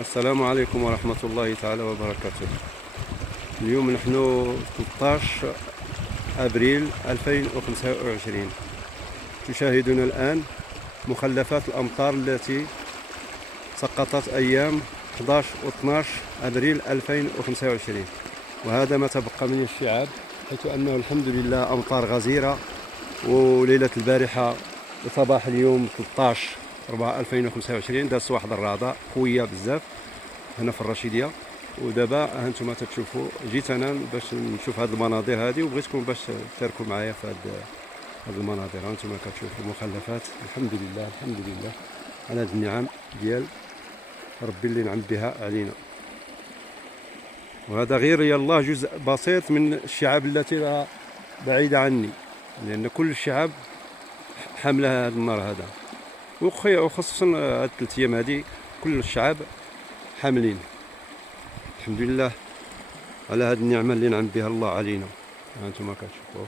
السلام عليكم ورحمة الله تعالى وبركاته. اليوم نحن 13 أبريل 2025. تشاهدون الآن مخلفات الأمطار التي سقطت أيام 11 و 12 أبريل 2025، وهذا ما تبقى من الشعاب، حيث أنه الحمد لله أمطار غزيرة. وليلة البارحة وصباح اليوم 13 4 2025 دازت واحد الرعدة قوية بزاف هنا في الرشيدية. ودابا هانتوما تتشوفوا جيت انا باش نشوف هاد المناظر هذه، وبغيتكم باش تشاركوا معايا في هاد المناظر. هانتوما كتشوفوا مخلفات، الحمد لله الحمد لله على هاد النعم ديال ربي اللي نعم بها علينا. وهذا غير يلا جزء بسيط من الشعاب التي بعيدة عني، لأن كل الشعاب حاملة هذا النار هذا، وخصوصا هاد 3 أيام هذه كل الشعاب حاملين. الحمد لله على هذه النعمة اللي نعم بها الله علينا. هانتوما كتشوفوا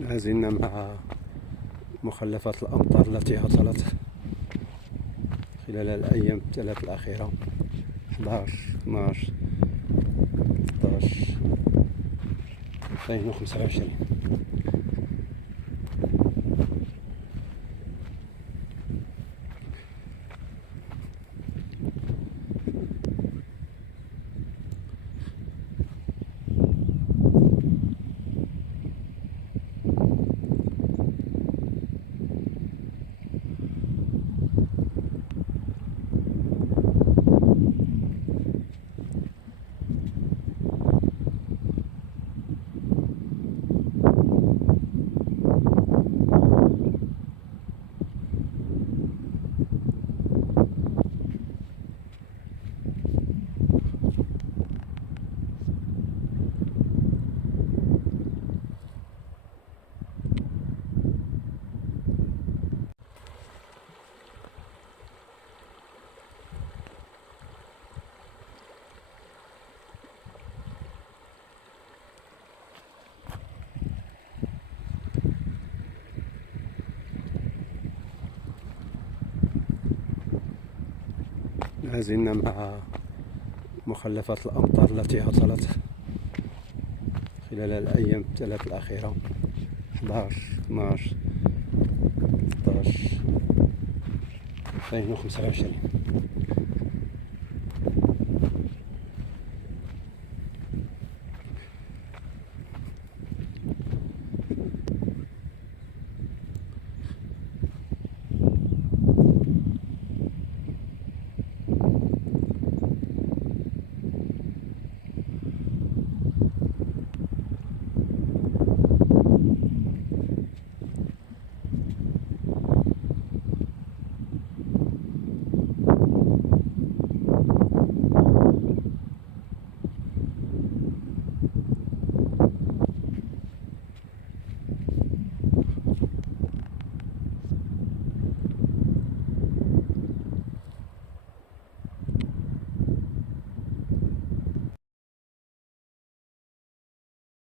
لازلنا مع مخلفات الأمطار التي هطلت خلال الأيام الثلاث الأخيرة، 11 12 13 2025. لازلنا مع مخلفات الأمطار التي هطلت خلال الأيام الثلاث الأخيرة، 11 12 13 2025.